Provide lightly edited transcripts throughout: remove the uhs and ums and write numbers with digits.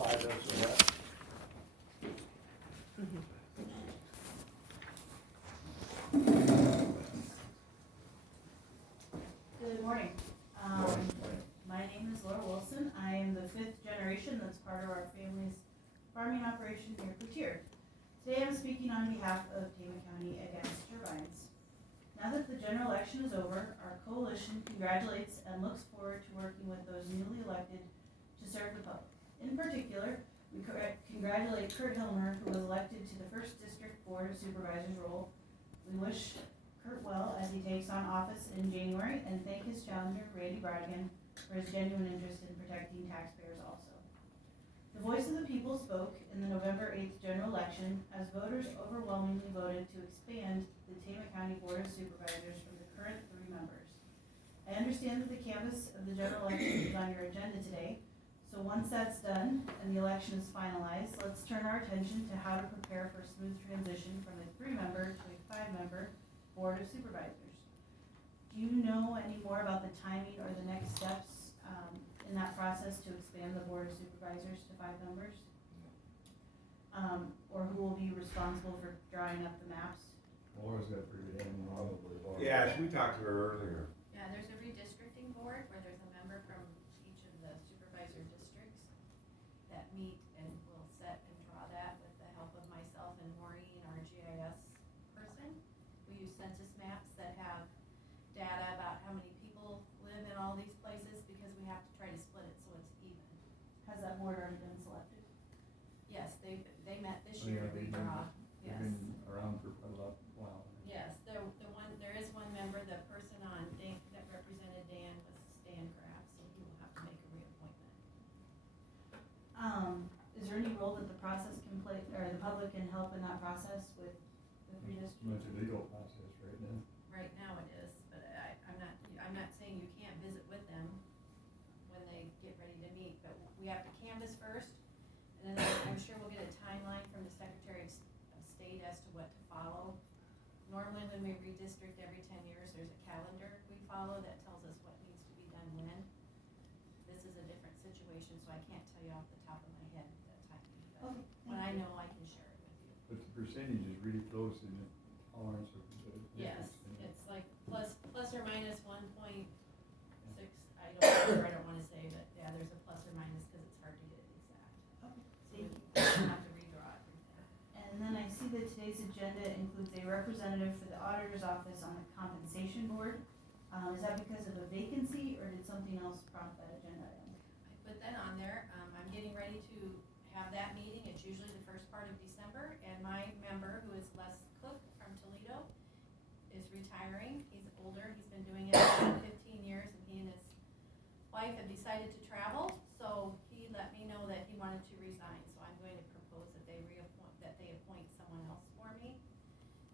5 minutes or less. Good morning. My name is Laura Wilson. I am the 5th generation that's part of our family's farming operation near Cloutier. Today I'm speaking on behalf of Tama County Against Turbines. Now that the general election is over, our coalition congratulates and looks forward to working with those newly elected to serve the public. In particular, we congratulate Kurt Hilmer, who was elected to the 1st District Board of Supervisors role. We wish Kurt well as he takes on office in January and thank his challenger, Randy Bradigan, for his genuine interest in protecting taxpayers also. The voice of the people spoke in the November 8th general election as voters overwhelmingly voted to expand the Tama County Board of Supervisors from the current 3 members. I understand that the canvass of the general election is on your agenda today, so once that's done and the election is finalized, let's turn our attention to how to prepare for a smooth transition from a 3-member to a 5-member Board of Supervisors. Do you know any more about the timing or the next steps in that process to expand the Board of Supervisors to 5 members? Or who will be responsible for drawing up the maps? Laura's got pretty good handle on it. Yeah, we talked to her earlier. Yeah, there's a redistricting board where there's a member from each of the supervisor districts that meet and will set and draw that with the help of myself and Maureen, our GIS person. We use census maps that have data about how many people live in all these places because we have to try to split it so it's even. Has that board already been selected? Yes, they met this Oh, year yeah, to they've redraw. They've Yes. been around for quite a while. Yes, there is one member, the person on that represented Dan was Stan Kraft, so he will have to make a reappointment. Is there any role that the process can play, or the public can help in that process with redistricting? Much a legal process right now. Right now it is, but I'm not saying you can't visit with them when they get ready to meet, but we have to canvass first, and then I'm sure we'll get a timeline from the Secretary of State as to what to follow. Normally when we redistrict every 10 years, there's a calendar we follow that tells us what needs to be done when. This is a different situation, so I can't tell you off the top of my head the timing, but Okay, when I thank you. know, I can share it with you. But the percentage is really close in the tolerance of the Yes, districts. it's like plus or minus 1.6, I don't wanna say, but yeah, there's a plus or minus, cause it's hard to get it exact. Okay, So thank you. we have to redraw everything. And then I see that today's agenda includes a representative for the auditor's office on the compensation board. Is that because of a vacancy or did something else prompt that agenda item? I put that on there, I'm getting ready to have that meeting, it's usually the first part of December, and my member, who is Les Cook from Toledo, is retiring. He's older, he's been doing it for 15 years, and he and his wife have decided to travel, so he let me know that he wanted to resign, so I'm going to propose that they appoint someone else for me.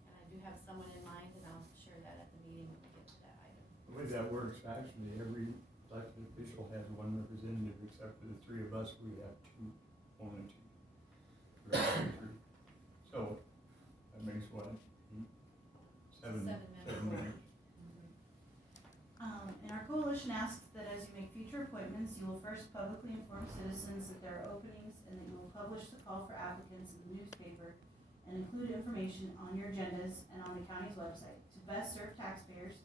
And I do have someone in mind, and I'll share that at the meeting when we get to that item. The way that works, actually, every elected official has 1 representative, except for the 3 of us, we have 2, 1 and 2. The rest are 3. So, that makes what, 7 7 members. And our coalition asks that as you make future appointments, you will first publicly inform citizens that there are openings and that you will publish the call for applicants in the newspaper and include information on your agendas and on the county's website. To best serve taxpayers,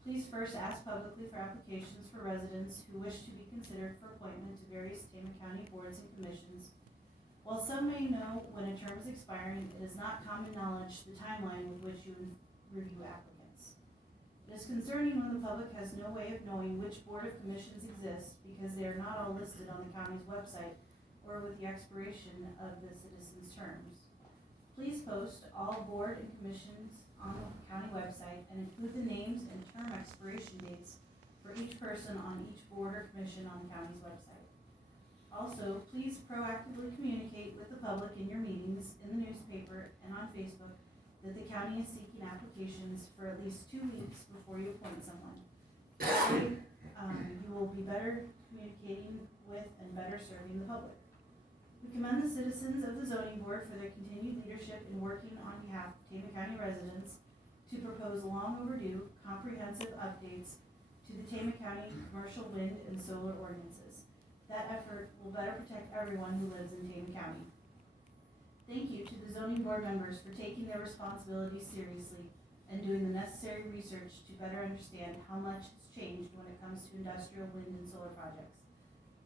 please first ask publicly for applications for residents who wish to be considered for appointment to various Tama County boards and commissions. While some may know when a term is expiring, it is not common knowledge the timeline with which you review applicants. It is concerning when the public has no way of knowing which board of commissions exist because they are not all listed on the county's website or with the expiration of the citizens' terms. Please post all board and commissions on the county website and include the names and term expiration dates for each person on each board or commission on the county's website. Also, please proactively communicate with the public in your meetings, in the newspaper, and on Facebook that the county is seeking applications for at least 2 weeks before you appoint someone. That way, you will be better communicating with and better serving the public. We commend the citizens of the zoning board for their continued leadership in working on behalf of Tama County residents to propose long overdue comprehensive updates to the Tama County commercial wind and solar ordinances. That effort will better protect everyone who lives in Tama County. Thank you to the zoning board members for taking their responsibilities seriously and doing the necessary research to better understand how much has changed when it comes to industrial wind and solar projects.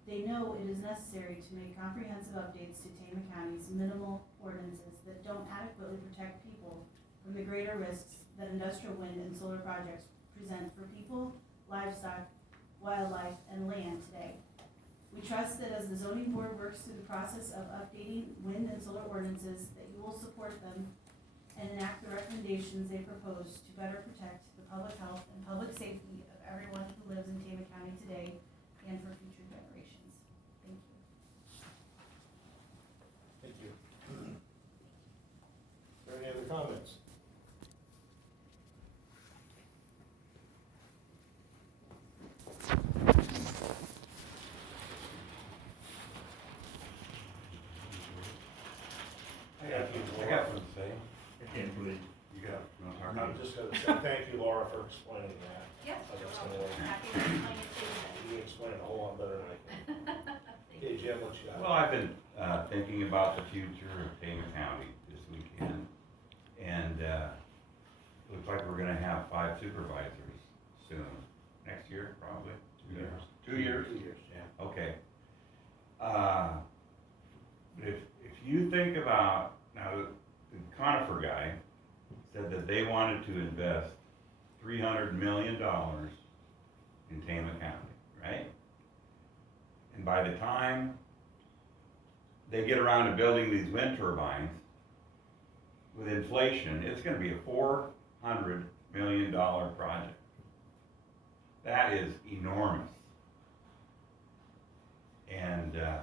They know it is necessary to make comprehensive updates to Tama County's minimal ordinances that don't adequately protect people from the greater risks that industrial wind and solar projects present for people, livestock, wildlife, and land today. We trust that as the zoning board works through the process of updating wind and solar ordinances, that you will support them and enact the recommendations they propose to better protect the public health and public safety of everyone who lives in Tama County today and for future generations. Thank you. Thank you. Are there any other comments? I got something to say. I can't believe. You got, I'm just gonna say thank you, Laura, for explaining that. Yes, I you're was welcome. gonna- Happy to explain it to You explained it a whole lot better than I can. you. Okay, Jim, what you got? Well, I've been thinking about the future of Tama County this weekend, and looks like we're gonna have 5 supervisors soon. Next year, probably? 2 years? 2 years? 2 years, yeah. Okay. But if you think about, now, the Conifer guy said that they wanted to invest $300 million in Tama County, right? And by the time they get around to building these wind turbines, with inflation, it's gonna be a $400 million project. That is enormous. And, I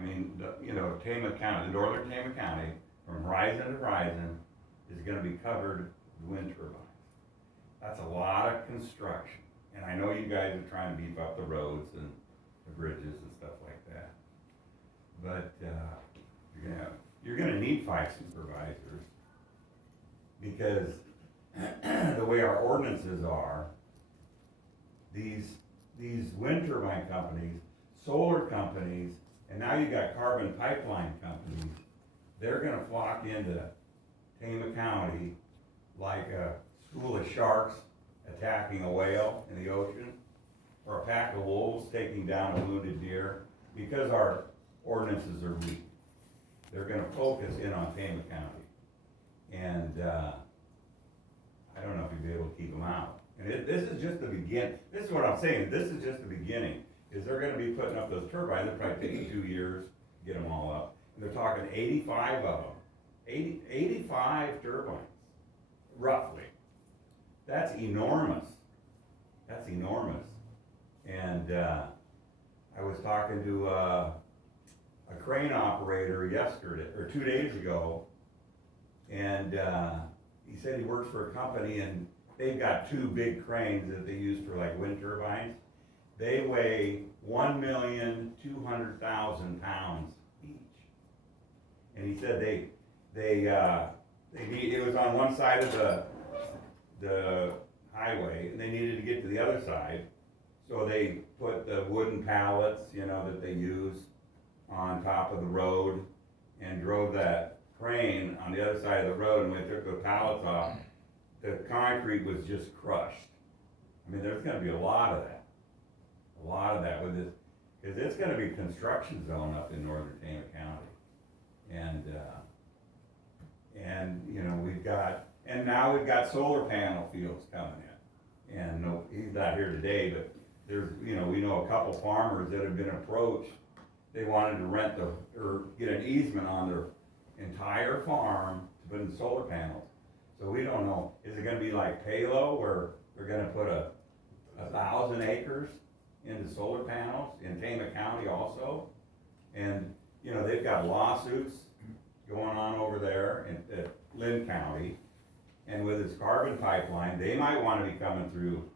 mean, Tama County, the northern Tama County, from horizon to horizon, is gonna be covered with wind turbines. That's a lot of construction. And I know you guys are trying to beef up the roads and the bridges and stuff like that. But, you're gonna need 5 supervisors, because the way our ordinances are, these wind turbine companies, solar companies, and now you got carbon pipeline companies, they're gonna flock into Tama County like a school of sharks attacking a whale in the ocean, or a pack of wolves taking down a wounded deer, because our ordinances are weak. They're gonna focus in on Tama County. And, I don't know if you'll be able to keep them out. And this is just the this is what I'm saying, this is just the beginning, is they're gonna be putting up those turbines, they're probably taking 2 years to get them all up. And they're talking 85 of them, 85 turbines, roughly. That's enormous. That's enormous. And, I was talking to, a crane operator yesterday, or 2 days ago, and, he said he works for a company and they've got 2 big cranes that they use for like wind turbines. They weigh 1,200,000 pounds each. And he said they need, it was on one side of the highway and they needed to get to the other side. So they put the wooden pallets, that they use on top of the road and drove that crane on the other side of the road, and when they took the pallets off, the concrete was just crushed. I mean, there's gonna be a lot of that with this, because it's gonna be a construction zone up in northern Tama County. And now we've got solar panel fields coming in. And no, he's not here today, but there's, we know a couple farmers that have been approached. They wanted to rent or get an easement on their entire farm to put in solar panels. So we don't know, is it gonna be like Palo, where they're gonna put 1,000 acres into solar panels in Tama County also? And, they've got lawsuits going on over there at Lynn County. And with this carbon pipeline, they might wanna be coming through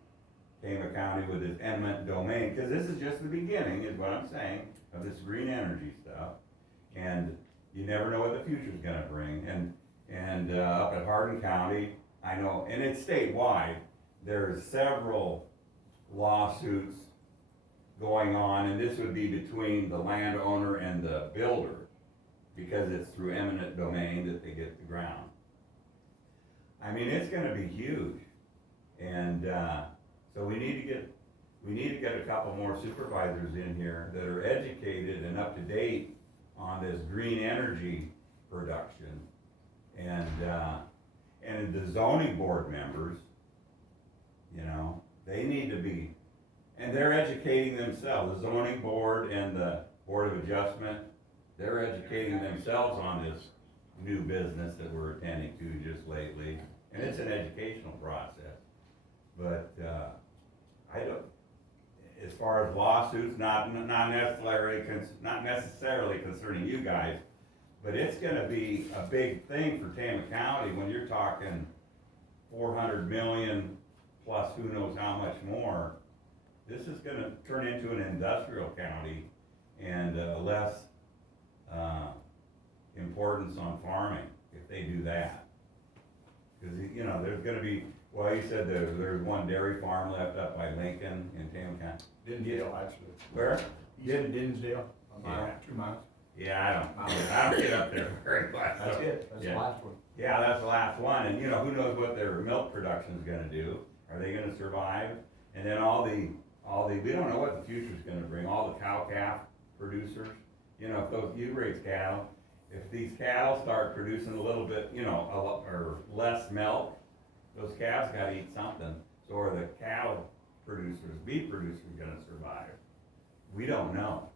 Tama County with this eminent domain, because this is just the beginning, is what I'm saying, of this green energy stuff. And you never know what the future's gonna bring. And up at Hardin County, I know, and it's statewide, there's several lawsuits going on, and this would be between the landowner and the builder, because it's through eminent domain that they get the ground. I mean, it's gonna be huge, and, so we need to get a couple more supervisors in here that are educated and up to date on this green energy production. And the zoning board members, you know, they need to be, and they're educating themselves, the zoning board and the Board of Adjustment, they're educating themselves on this new business that we're attending to just lately, and it's an educational process. But, I don't, as far as lawsuits, not necessarily concerning you guys, but it's gonna be a big thing for Tama County when you're talking 400 million plus who knows how much more. This is gonna turn into an industrial county and less importance on farming if they do that. Cause you know, there's gonna be, well, you said there's one dairy farm left up by Lincoln in Tama County. Dinsdale, actually. Where? East of Dinsdale, a mile, Yeah. 2 miles. Yeah, I don't get up there very much. That's it, that's the Yeah. last one. Yeah, that's the last one, and you know, who knows what their milk production's gonna do? Are they gonna survive? And then all the, we don't know what the future's gonna bring, all the cow-calf producers, you know, if those, you raise cattle, if these cattle start producing a little bit, you know, or less milk, those calves gotta eat something, so are the cattle producers, beef producers gonna survive? We don't know.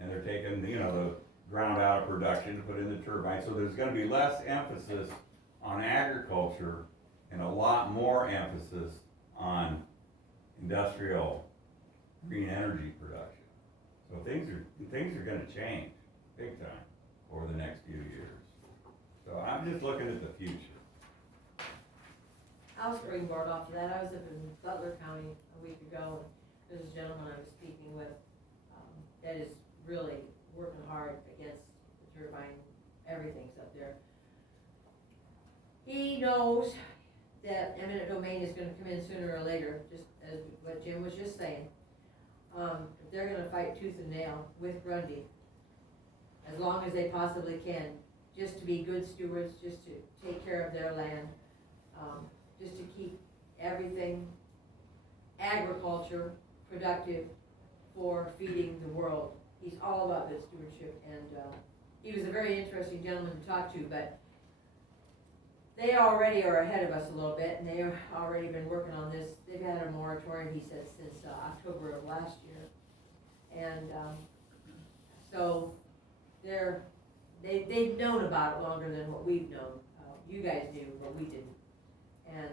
And they're taking, you know, the ground out of production to put in the turbine, so there's gonna be less emphasis on agriculture and a lot more emphasis on industrial green energy production. So things are gonna change big time over the next few years. So I'm just looking at the future. I'll springboard off of that. I was up in Butler County a week ago, and there's a gentleman I was speaking with, that is really working hard against the turbine, everything's up there. He knows that eminent domain is gonna come in sooner or later, just as what Jim was just saying. If they're gonna fight tooth and nail with Grundy, as long as they possibly can, just to be good stewards, just to take care of their land, just to keep everything agriculture productive for feeding the world. He's all about good stewardship, and he was a very interesting gentleman to talk to, but they already are ahead of us a little bit, and they've already been working on this. They've had a moratorium, he said, since October of last year. And so they've known about it longer than what we've known. You guys knew, but we didn't. And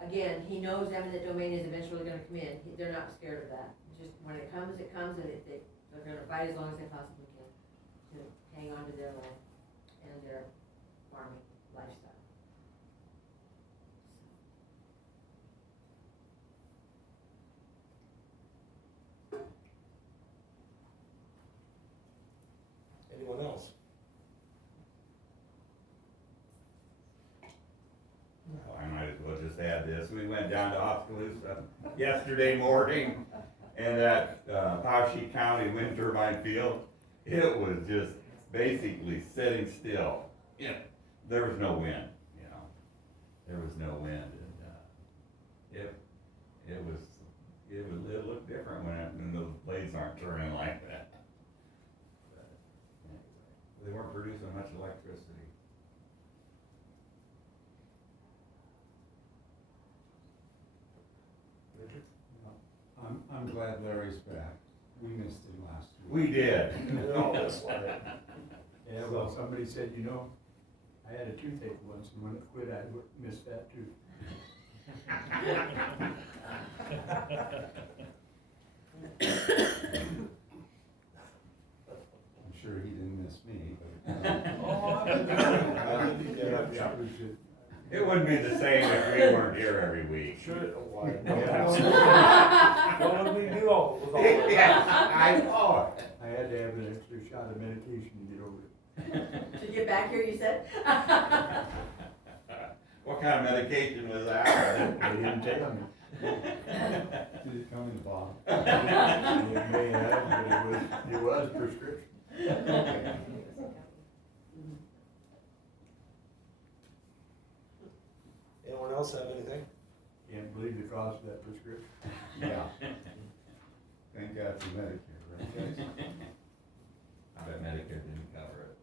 again, he knows eminent domain is eventually gonna come in. They're not scared of that. Just when it comes, and they're gonna fight as long as they possibly can to hang on to their land and their farming lifestyle. Anyone else? Well, I might as well just add this, we went down to Oskaloosa yesterday morning, and that Poweshiek County wind turbine field, it was just basically sitting still. Yeah, there was no wind, you know, there was no wind, and it looked different when the blades aren't turning like that. But anyway, they weren't producing much electricity. Richard? I'm glad Larry's back. We missed him last week. We did. No, that's why. Yeah, well, somebody said, you know, I had a toothache once, and when it quit, I missed that too. I'm sure he didn't miss me, but. Oh, I didn't do that. Yeah, it was just- It wouldn't be the same if we weren't here every week. Should, why? Yeah. What would we do all with all that? Yeah, I know. I had to have an extra shot of medication to get over it. To get back here, you said? What kind of medication was that? They didn't tell me. Did it come in a bottle? It may have, but it was prescription. Anyone else have anything? Can't believe the cost of that prescription. Yeah. Thank God for Medicare, right, guys? I bet Medicare didn't cover it.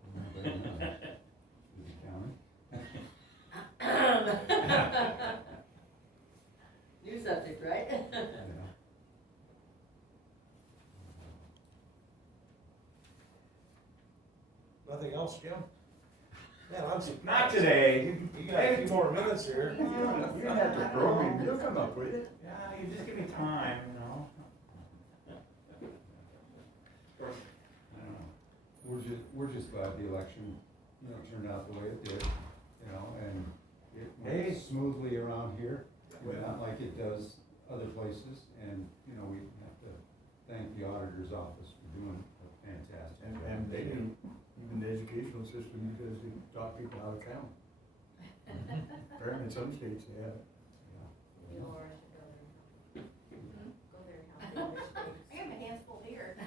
Is it county? New subject, right? Yeah. Nothing else, Jim? Man, I'm surprised. Not today. You got a few more minutes here. You don't have to program, you'll come up with it. Yeah, you just give me time, you know? I don't know. We're just glad the election, turned out the way it did, and it Hey. went smoothly around here, but not like it does other places, and, we have to thank the auditor's office for doing a fantastic job. And they do, even the educational system, because they taught people how to count. Apparently in some states they have it. You know, Laura should go there. Go there and help the other states. I got my hands full here.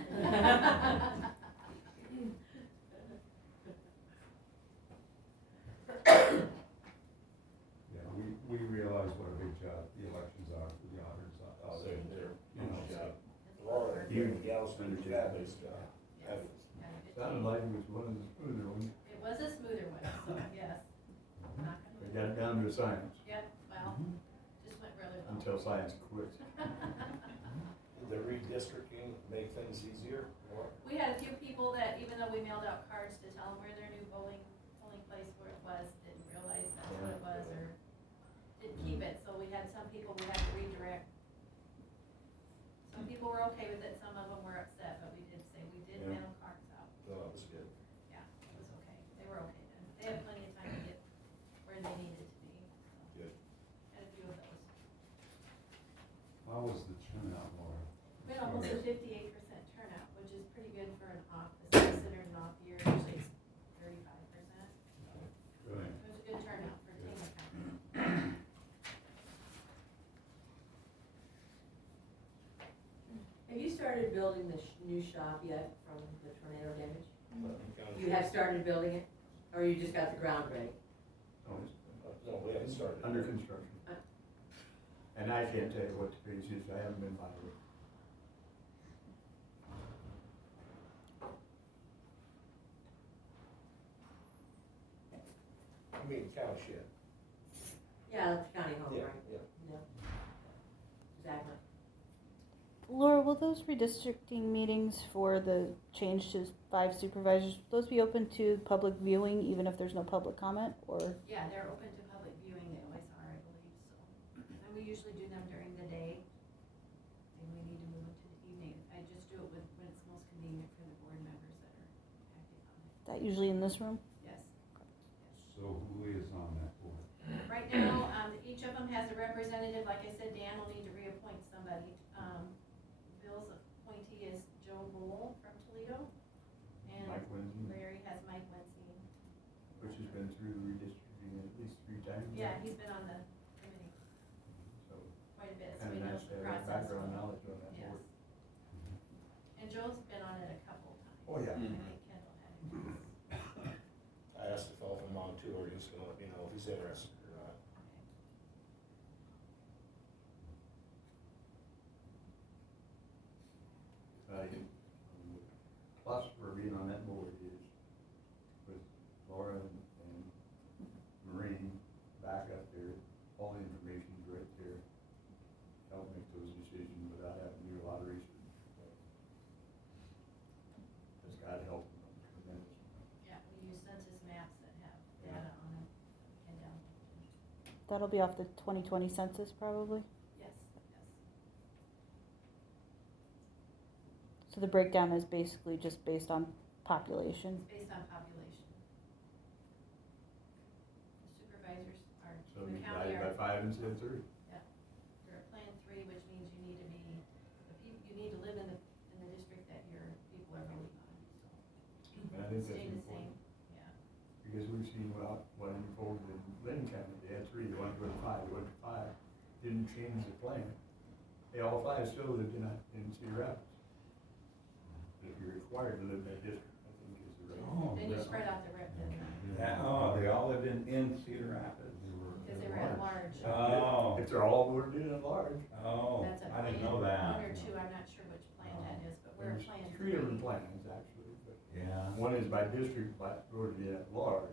Yeah, we realize what a big job the elections are for the auditor's office. Oh, they're, You know, job. Laura, you and the gals do a fabulous job. Yes. Sounded like it was one of the smoother ones. It was a smoother one, so yes. Not gonna They lie. got it down to a science, Yep, well, just went really well. until science quits. Did the redistricting make things easier? Or We had a few people that, even though we mailed out cards to tell them where their new polling place where it was, didn't realize that's what it was, or didn't keep it, so we had some people we had to redirect. Some people were okay with it, some of them were upset, but we did say, we did Yeah. mail cards out, No, that was good. yeah, it was okay, they were okay then, they had plenty of time to get where they needed to be, so. Good. Had a few of those. How was the turnout, Laura? We had almost a 58% turnout, which is pretty good for an off, considered an off year, usually it's 35%. Good. It was a good turnout for Tama County. Have you started building the new shop yet from the tornado damage? County- You have started building it, or you just got the ground ready? So it's No, we haven't started. under construction. And I can't tell you what the pace is, I haven't been by it. I mean, county shed. Yeah, that's county home, Yeah, right? yeah. Yeah. Exactly. Laura, will those redistricting meetings for the change to 5 supervisors, will those be open to public viewing even if there's no public comment, or? Yeah, they're open to public viewing, they always are, I believe, so. And we usually do them during the day, and we need to move them to the evening. I just do it when it's most convenient for the board members that are active on it. That usually in this room? Yes. So who is on that board? Right now, each of them has a representative, like I said, Dan will need to reappoint somebody. Bill's appointee is Joe Bowl from Toledo, and Mike Lindsay, Larry has Mike Wenstein. which has been through the redistricting at least 3 times. Yeah, he's been on the committee So, quite a bit, so kinda he knows nice to the have process. that background knowledge on that Yes. board. And Joe's been on it a couple of times. Oh, yeah. I think Kendall had him. I asked the fellow from Montour, he's gonna let me know if he's interested or not. Plus for being on that board is with Laura and Maureen back up there, all the information's right there. Help make those decisions without having to do a lot of research. It's God help them tremendously. Yeah, we use census maps that have data on them, and That'll be off the 2020 census probably? yes, yes. So the breakdown is basically just based on population? It's based on population. The supervisors are, So the we county divided by are, 5 instead of 3. you're at Plan 3, which means you need to be, you need to live in the district that your people are voting on, so. And I think that's Stay the important. same, yeah. Because we've seen what unfolded in Lynn County, they had 3, they wanted to go to 5, they went to 5, didn't change the plan. They all five still lived in Cedar Rapids. If you're required to live in that district, I think is the right. Oh, Then you yeah. spread out the rip, then, They all lived in Cedar Rapids. because they were at large. Oh, If they're all voted in at large. oh, That's a I didn't plan, know that. one or two, I'm not sure which plan that is, but we're There's plan three different plans, actually, but Yeah. one is by district, voted in at large.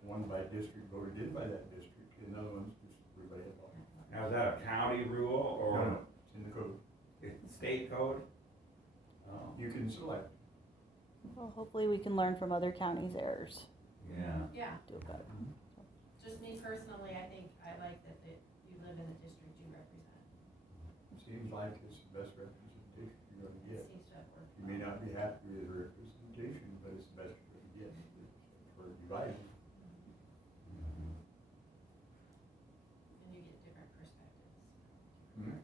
One by district, voted in by that district, and the other one's just everybody at large. Now, is that a county rule or No, it's in the code. state code? Oh, You can select. Well, hopefully we can learn from other counties' errors, yeah. Yeah, do it better. just me personally, I think I like that you live in the district you represent. Seems like it's the best representation you're gonna It get. seems to have worked. You may not be happy with the representation, but it's the best you're gonna get for dividing. Mhm. And you get different perspectives. Hmm?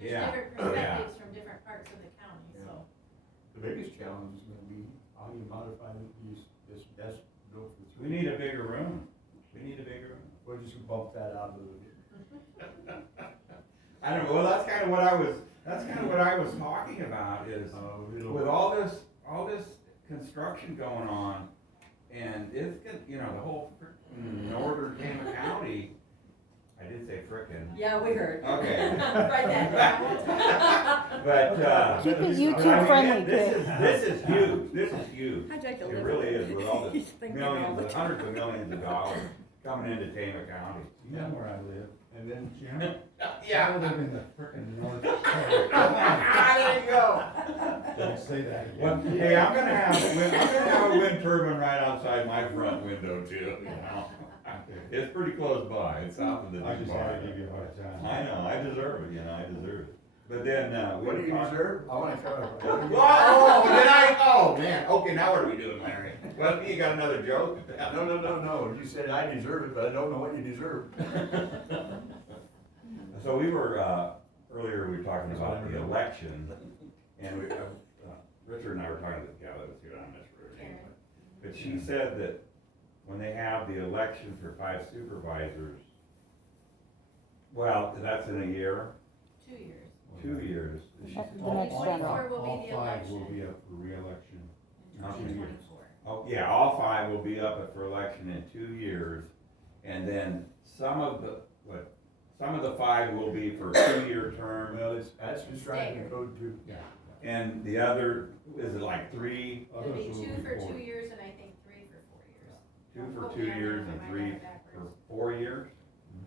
There's Yeah, different oh, yeah. perspectives from different parts of the county, Yeah. so. The biggest challenge is gonna be how you modify this desk built for We three. need a bigger room. We need a bigger room. We'll just bump that out a little bit. I don't know, well, that's kind of what I was talking about is with all this construction going on, and it's gonna, the whole frickin' northern Tama County, I did say frickin'. Yeah, we heard. Okay. Write that down. But, Keep it but I YouTube mean, friendly, this is huge, this is huge. I'd like to It live really with is, with all the He's thinking millions, all the the hundreds of millions of dollars coming into Tama County. You know where I live? And then, Jim? Yeah. I live in the frickin' north. There you go. Don't say that again. Well, hey, I'm gonna have a wind turbine right outside my front window too, It's pretty close by, it's south of the. I just had to give you a hard time. I know, I deserve it, I deserve it. But then, we what do were you talking- deserve? I wanna try. Oh, man, okay, now what are we doing, Larry? Well, you got another joke? No, you said I deserve it, but I don't know what you deserve. So we were, earlier we were talking about the election, and we, Richard and I were talking to the gal that was here on this road anyway. But she said that when they have the election for 5 supervisors, well, that's in a year, 2 years. 2 years. She said, The next general. 2024 will be the All 5 will election. be up for reelection. In Okay. 2024. Oh, yeah, all 5 will be up for election in 2 years, and then some of the 5 will be for 2-year term, Well, that's described in the code too. Yeah. and the other, is it like 3, It'll be Others will 2 for 2 4. years and I think 3 for 4 years. 2 for Oh, 2 yeah, I years know, and I 3 got it for backwards. 4 years?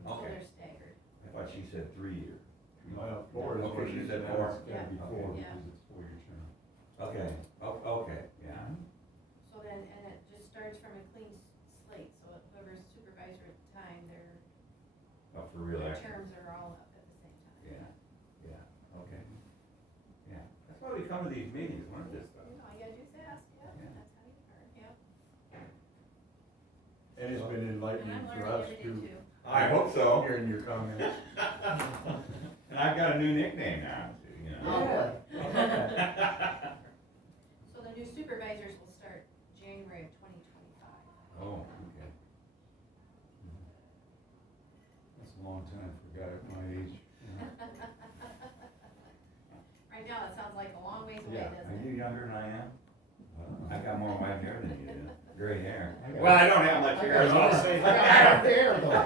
So Okay, they're staggered. I thought she said 3 years. Well, 4 is Okay, what she it said is. 4. It's gotta be Yeah. 4 Yeah. because it's 4-year term. Okay, okay, yeah. So then, and it just starts from a clean slate, so whoever's supervisor at the time, Up for their reelection. terms are all up at the same time. Yeah, okay. Yeah, that's why we come to these meetings, learn this stuff. You know, all you gotta do is ask, yeah, Yeah. that's how you learn, yeah. And it's been And enlightening I'm for learning us every day too. too. I hope so. Hearing your comments. And I've got a new nickname now, too, Oh, So the new supervisors will start January of 2025. Oh, okay. That's a long time for a guy at my age. you know. Right now, it sounds like a long ways away, Yeah, doesn't Are it? you younger than I am? Wow. I've got more white hair than you do, gray hair. I got- Well, I don't have much hair. I was gonna say, I got hair though.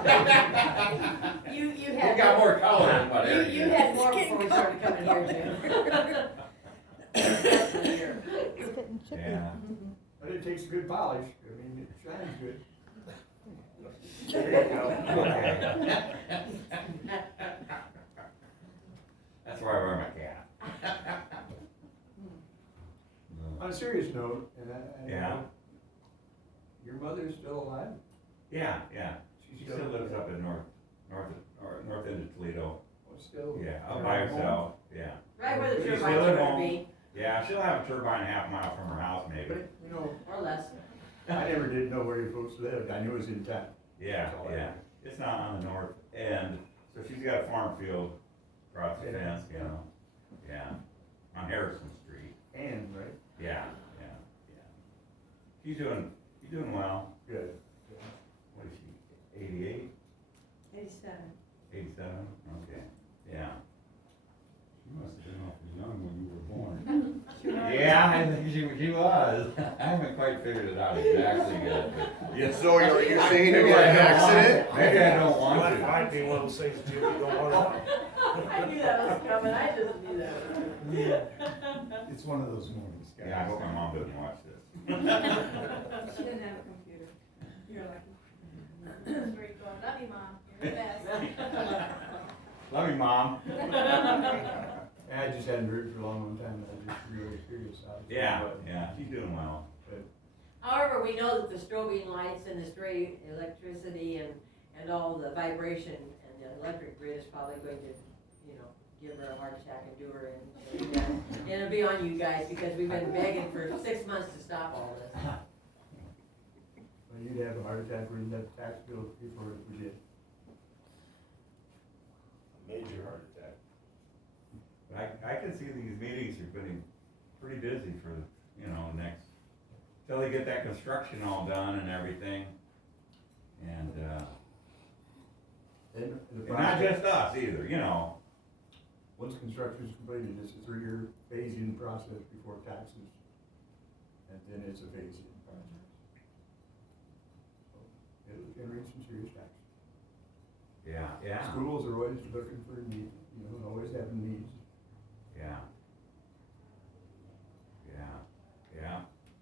You You had. got more color than what hair You do. had more before we started coming here, Jim. That's for sure. It's getting chippy. Yeah. But it takes good polish, I mean, it shines good. Okay. That's why I wear my cap. On a serious note, and Yeah. your mother's still alive? Yeah, She's she still lives up in north end of Toledo. Still. Yeah, up by herself, yeah. Right where the She's turbines still are at gonna home. be, Yeah, she'll have a turbine a half mile from her house maybe. But, you know, or less. I never did know where you folks lived, I knew it was in town. Yeah, That's all I yeah. know. It's not on the north end, so she's got a farm field across the fence, Yeah, on Harrison Street. And, right? Yeah. She's doing well. Good. What is she, 88, 87. 87? Okay, yeah. young when you were born. Yeah, I think she was. I haven't quite figured it out exactly yet, but. Yeah, so are you saying it was an accident? Maybe I don't want Might, to. might be one of those things, Jim, you don't wanna. I knew that was coming, I just knew that was coming. It's one of those mornings, guys. Yeah, I hope my mom doesn't watch this. She didn't have a computer. You're lucky. Straight going, love you, Mom, you're the best. Love you, Mom. I just hadn't heard for a long, long time, and I was just really curious. Yeah, she's doing well. However, we know that the strobing lights and the stray electricity and all the vibration and the electric grid is probably going to, give her a heart attack and do her in. And it'll be on you guys, because we've been begging for 6 months to stop all this. Well, you'd have a heart attack or you'd have a tax bill before it was it. Major heart attack. I can see these meetings are getting pretty busy for, next, till they get that construction all done and everything. And, And the and not project, just us either, once construction is completed, it's a 3-year phase-in process before taxes. And then it's a phase-in project. So it'll generate some serious taxes. Yeah. Schools are always looking for needs, always having needs. Yeah.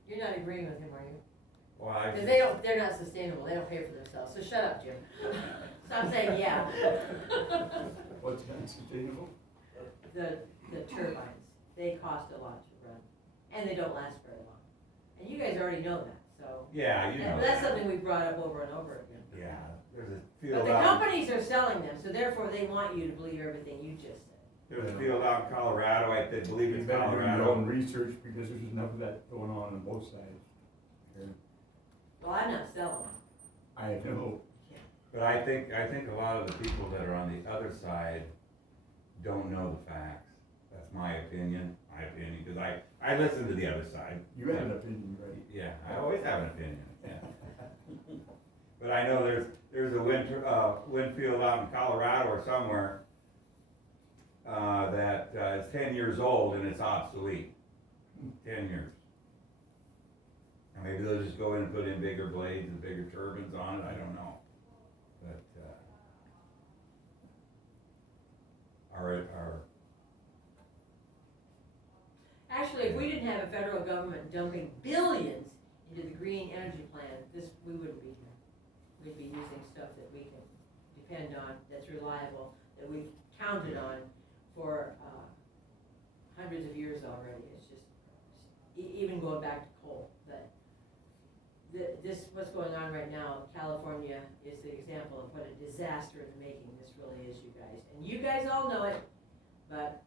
You're not agreeing with him, are you? Well, Because they're not sustainable, they don't pay for themselves, so shut up, Jim. Stop saying yeah. What's not sustainable? The turbines, they cost a lot to run, and they don't last very long. And you guys already know that, so. Yeah, That's something we brought up over and over again. Yeah, there's a But field the out, companies are selling them, so therefore they want you to believe everything you just said. there's a field out in Colorado, I believe You it's better do your own Colorado. research, because there's enough of that going on both sides. Here. Well, I'm not selling them. I know. But I think a lot of the people that are on the other side don't know the facts. That's my opinion, because I listen to the other side. You have an opinion, right? Yeah, I always have an opinion, yeah. But I know there's a wind field out in Colorado or somewhere, that, is 10 years old and it's obsolete. 10 years. And maybe they'll just go in and put in bigger blades and bigger turbines on it, I don't know. But, Actually, if we didn't have a federal government dumping billions into the green energy plan, we wouldn't be here. We'd be using stuff that we can depend on, that's reliable, that we've counted on for, hundreds of years already. It's just, even going back to coal, that what's going on right now, California is the example of what a disaster in the making this really is, you guys. And you guys all know it, but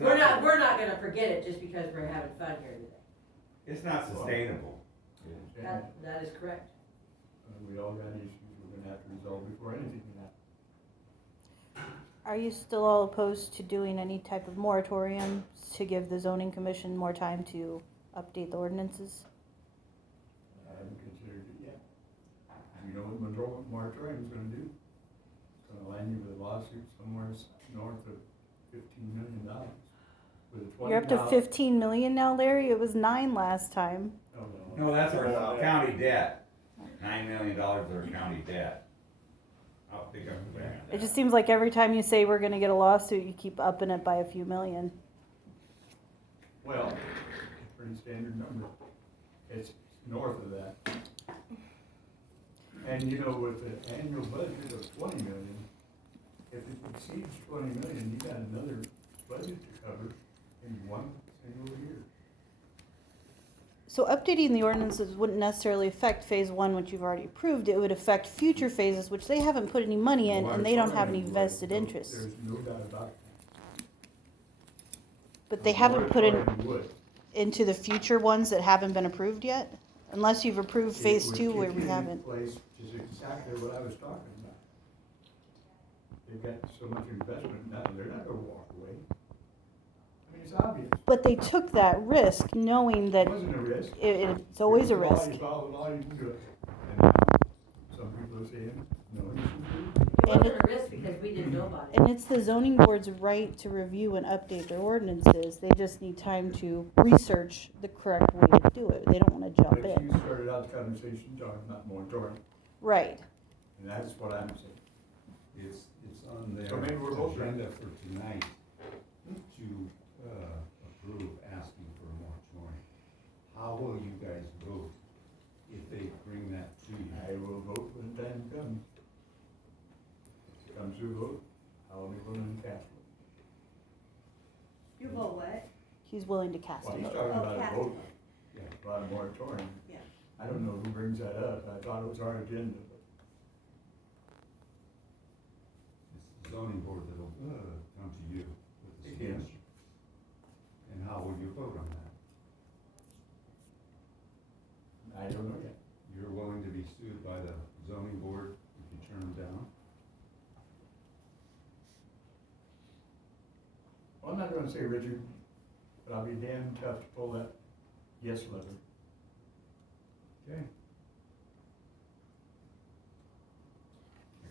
we're not gonna forget it just because we're having fun here today. it's not sustainable. That is correct. We all got issues we're gonna have to resolve before anything can happen. Are you still all opposed to doing any type of moratorium to give the zoning commission more time to update the ordinances? I haven't considered it yet. You know what moratorium is gonna do? It's gonna land you with a lawsuit somewhere north of $15 million. With a You're up to 15 million now, Larry? It was 9 last time. Oh, no. No, that's our county debt. $9 million of our county debt. I'll pick up the back. It just seems like every time you say we're gonna get a lawsuit, you keep upping it by a few million. Well, pretty standard number. It's north of that. And with an annual budget of 20 million, if it exceeds 20 million, you got another budget to cover in one single year. So updating the ordinances wouldn't necessarily affect phase 1, which you've already approved. It would affect future phases, which they haven't put any money in, and they don't have any vested interest. There's no doubt about that. But they haven't put in Moratorium would. into the future ones that haven't been approved yet? Unless you've approved phase It would 2 where kick we in haven't. place, which is exactly what I was talking about. They've got so much investment now, they're not gonna walk away. I mean, it's obvious. But they took that risk knowing that It wasn't a risk. it's always a risk. You follow the law, you can do it. And some people are saying, no, you shouldn't do it. wasn't a risk because we didn't know about it. And it's the zoning board's right to review and update their ordinances. They just need time to research the correct way to do it. They don't wanna jump But you in. started out the conversation talking about moratorium, Right. and that's what I'm saying. It's on their So maybe we're both right. agenda for tonight to, approve asking for a moratorium. How will you guys vote if they bring that to you? I will vote when the time comes. Comes to a vote, I will be willing to cast it. You vote what? He's willing to cast Well, a he's vote. talking Oh, about a cast. vote, Yeah. about a moratorium. Yeah. I don't know who brings that up, I thought it was our agenda, but It's the zoning board that'll, come to you with the Yes. suggestion. And how will you vote on that? I don't know yet. You're willing to be sued by the zoning board if you turn them down? Well, I'm not gonna say Richard, but I'll be damn tough to pull that yes lever. Okay.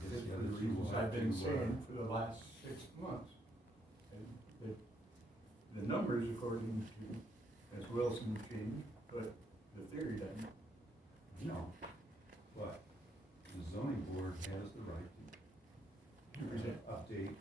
I guess For the the other two reasons will I've have been to, saying for the last 6 months. And the numbers according to, as Wilson changed, but the theory doesn't. No, but the zoning board has the right to Present. update